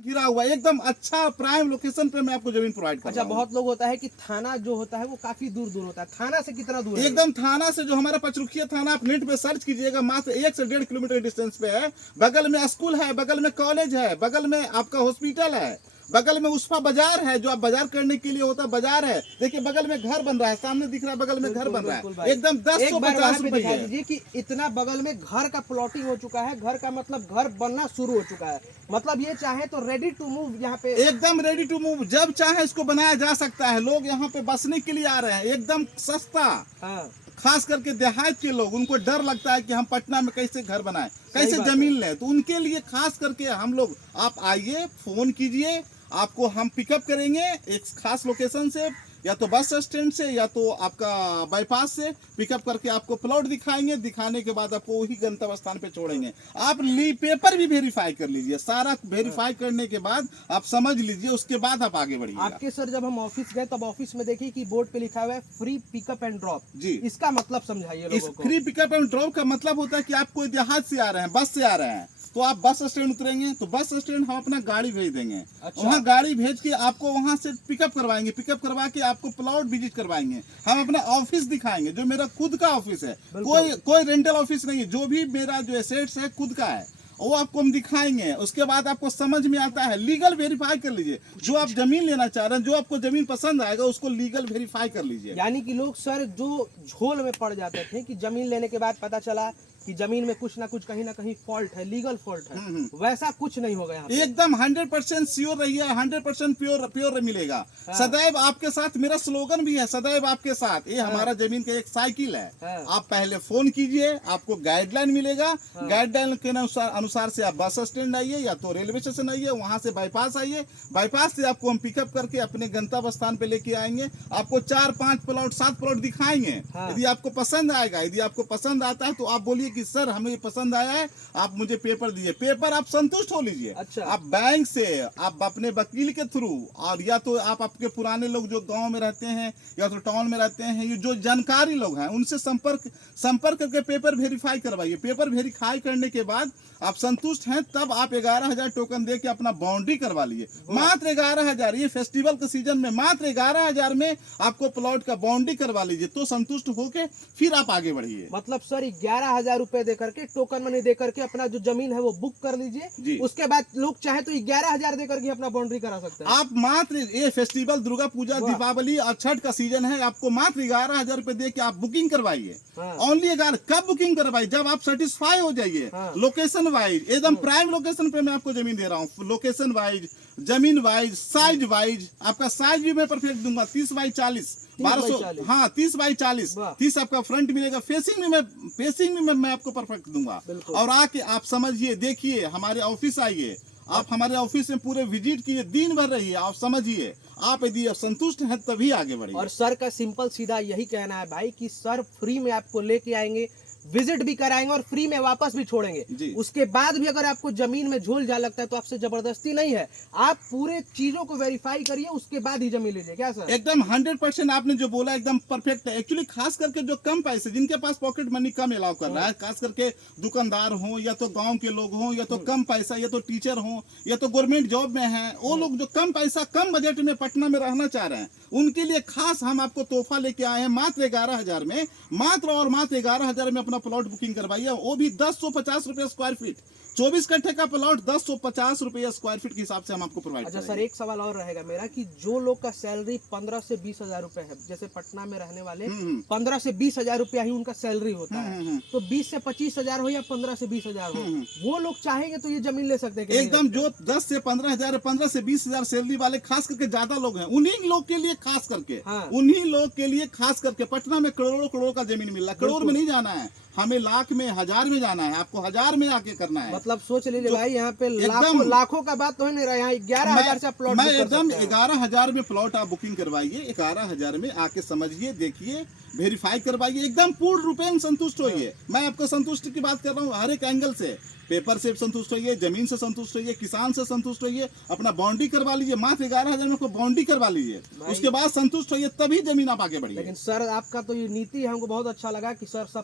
घिरा हुआ है, एकदम अच्छा प्राइम लोकेशन पे मैं आपको जमीन प्रोवाइड कर अच्छा, रहा हूँ। बहुत लोग होता है कि थाना जो होता है वो काफी दूर दूर होता है, थाना से कितना दूर है? एकदम थाना से जो हमारा पचरुखिया थाना, आप नेट पे सर्च कीजिएगा, मात्र 1 से 1.5 किलोमीटर डिस्टेंस पे है। बगल में स्कूल है, बगल में कॉलेज है, बगल में आपका हॉस्पिटल है, बगल में उसका बाजार है, जो आप बाजार करने के लिए होता है बाजार है। देखिए बगल में घर बन रहा है, सामने दिख रहा है, बगल में घर बन रहा बिल्कुल है, भाई। एकदम 10 एक सौ बार वहाँ 50 पे दिखा रुपये। दीजिए कि इतना बगल में घर का प्लॉटिंग हो चुका है, घर का मतलब घर बनना शुरू हो चुका है, मतलब ये चाहे तो रेडी टू मूव यहाँ पे एकदम रेडी टू मूव, जब चाहे इसको बनाया जा सकता है। लोग यहाँ पे बसने के लिए आ रहे हैं, एकदम सस्ता। हाँ, खास करके देहात के लोग, उनको डर लगता है कि हम पटना में कैसे घर बनाएं, सही कैसे बात है। जमीन लें, तो उनके लिए खास करके हम लोग, आप आइए, फोन कीजिए, आपको हम पिकअप करेंगे एक खास लोकेशन से, या तो बस स्टैंड से या तो आपका बाईपास से पिकअप करके आपको प्लॉट दिखाएंगे। दिखाने के बाद आपको वही गंतव्य स्थान पे छोड़ेंगे। आप पेपर भी वेरीफाई कर लीजिए, सारा वेरीफाई करने के बाद आप समझ लीजिए, उसके बाद आप आगे बढ़िए। आपके सर जब हम ऑफिस गए तब ऑफिस में देखिए कि बोर्ड पे लिखा हुआ है फ्री पिकअप एंड ड्रॉप जी, इसका मतलब समझाइए इस लोगों को। फ्री पिकअप एंड ड्रॉप का मतलब होता है कि आप कोई देहात से आ रहे हैं, बस से आ रहे हैं, तो आप बस स्टैंड उतरेंगे, तो बस स्टैंड हम अपना गाड़ी भेज देंगे। अच्छा। वहाँ गाड़ी भेज के आपको वहाँ से पिकअप करवाएंगे, पिकअप करवा के आपको प्लॉट विजिट करवाएंगे। हम अपना ऑफिस दिखाएंगे, जो मेरा खुद का ऑफिस है, कोई रेंटल ऑफिस नहीं है, जो भी मेरा जो एसेट्स है खुद का है, वो आपको हम दिखाएंगे। उसके बाद आपको समझ में आता है, लीगल वेरीफाई कर लीजिए। जो आप जमीन लेना चाह रहे हैं, जो आपको जमीन पसंद आएगा, उसको लीगल वेरीफाई कर लीजिए। यानी कि लोग सर जो झोल में पड़ जाते थे कि जमीन लेने के बाद पता चला कि जमीन में कुछ ना कुछ कहीं ना कहीं फॉल्ट है, लीगल फॉल्ट है, वैसा कुछ नहीं होगा यहाँ पे। एकदम 100% श्योर रहिए, 100% प्योर मिलेगा। हाँ। सदैव आपके साथ, मेरा स्लोगन भी है, सदैव आपके साथ। ये हमारा जमीन का एक साइकिल है। हाँ। आप पहले फोन कीजिए, आपको गाइडलाइन मिलेगा। गाइडलाइन के अनुसार से आप बस स्टैंड आइए, या तो रेलवे स्टेशन आइए, वहां से बाईपास आइए, बाईपास से आपको हम पिकअप करके अपने गंतव्य स्थान पे लेके आएंगे। आपको 4, 5 प्लॉट, 7 प्लॉट दिखाएंगे। हाँ। यदि आपको पसंद आएगा, यदि आपको पसंद आता है, तो आप बोलिए कि सर हमें ये पसंद आया है, आप मुझे पेपर दीजिए। पेपर आप संतुष्ट हो लीजिए। अच्छा। आप बैंक से, आप अपने वकील के थ्रू, और या तो आप आपके पुराने लोग जो गांव में रहते हैं या तो टाउन में रहते हैं, ये जो जानकारी लोग हैं, उनसे संपर्क करके पेपर वेरीफाई करवाइए। पेपर वेरीफाई करने के बाद आप संतुष्ट हैं, तब आप 11,000 टोकन दे के अपना बाउंड्री करवा लीजिए। मात्र 11,000, ये फेस्टिवल के सीजन में मात्र 11,000 में आपको प्लॉट का बाउंड्री करवा लीजिए, तो संतुष्ट होके फिर आप आगे बढ़िए। मतलब सर 11,000 रुपए दे करके, टोकन मनी दे करके अपना जो जमीन है वो बुक कर जी। लीजिए। उसके बाद लोग चाहे तो 11,000 दे करके अपना बाउंड्री करा सकते हैं। आप मात्र, ये फेस्टिवल दुर्गा पूजा, दीपावली और छठ का सीजन है, आपको मात्र 11,000 रुपए दे के आप बुकिंग करवाइए। हाँ। ओनली 11। कब बुकिंग करवाइए? जब आप सेटिस्फाई हो जाइए। हाँ। लोकेशन वाइज, एकदम प्राइम लोकेशन पे मैं आपको जमीन दे रहा हूँ। लोकेशन वाइज, जमीन वाइज, साइज वाइज, आपका साइज भी मैं परफेक्ट दूंगा। 30 बाई 40, 1200, हाँ 30 बाई 40, 30 आपका फ्रंट मिलेगा। फेसिंग में मैं आपको परफेक्ट दूंगा। और आके आप समझिए, देखिए, हमारे ऑफिस आइए, आप हमारे ऑफिस में पूरे विजिट कीजिए, दिन भर रहिए, आप समझिए। आप यदि संतुष्ट हैं तभी आगे बढ़िए। और सर का सिंपल सीधा यही कहना है भाई कि सर फ्री में आपको लेके आएंगे, विजिट भी कराएंगे और फ्री में वापस भी छोड़ेंगे। उसके बाद भी अगर आपको जमीन में झोल जा लगता है तो आपसे जबरदस्ती नहीं है, आप पूरे चीजों को वेरीफाई करिए, उसके बाद ही जमीन लीजिए। क्या सर? एकदम 100% आपने जो बोला एकदम परफेक्ट है। एक्चुअली खास करके जो कम पैसे, जिनके पास पॉकेट मनी कम अलाउ कर रहा है, खास करके दुकानदार हो, या तो गांव के लोग हो, या तो कम पैसा, या तो टीचर हो, या तो गवर्नमेंट जॉब में है, वो लोग जो कम पैसा कम बजट में पटना में रहना चाह रहे हैं, उनके लिए खास हम आपको तोहफा लेके आए हैं। मात्र 11,000 में, मात्र 11,000 में अपना प्लॉट बुकिंग करवाइए, वो भी 1050 रुपए स्क्वायर फीट। 24 कट्ठे का प्लॉट 1050 रुपए स्क्वायर फीट के हिसाब से हम आपको प्रोवाइड अच्छा सर, एक सवाल और रहेगा मेरा कि जो लोग का सैलरी 15 से 20,000 रुपए है, जैसे पटना में रहने वाले 15 से 20,000 रुपया ही उनका सैलरी होता है, तो 20 से 25,000 हो या 15 से 20,000 हो, वो लोग चाहेंगे तो ये जमीन ले सकते हैं? एकदम। जो 10 से 15,000, 15 से 20,000 सैलरी वाले, खास करके ज्यादा लोग हैं, उन्हीं लोग के लिए खास करके, उन्हीं लोग के लिए खास करके पटना में करोड़ों का जमीन मिल रहा है। करोड़ में नहीं जाना है हमें, लाख में, हजार में जाना है। आपको 1000 में आके करना है। मतलब सोच लीजिए भाई, यहाँ पे लाखों का बात तो है नहीं रहा, यहाँ 11,000 से प्लॉट मैं एकदम 11,000 में प्लॉट आप बुकिंग करवाइए। 11,000 में आके समझिए, देखिए, वेरीफाई करवाइए, एकदम पूर्ण रूपेण संतुष्ट होइए। मैं आपको संतुष्टि की बात कर रहा हूँ हर एक एंगल से। पेपर से संतुष्ट होइए, जमीन से संतुष्ट होइए, किसान से संतुष्ट होइए, अपना बाउंड्री करवा लीजिए। मात्र 11,000 में बाउंड्री करवा लीजिए, उसके बाद संतुष्ट होइए, तभी जमीन आप आगे बढ़िए। लेकिन सर आपका तो ये नीति हमको बहुत अच्छा लगा कि सर सब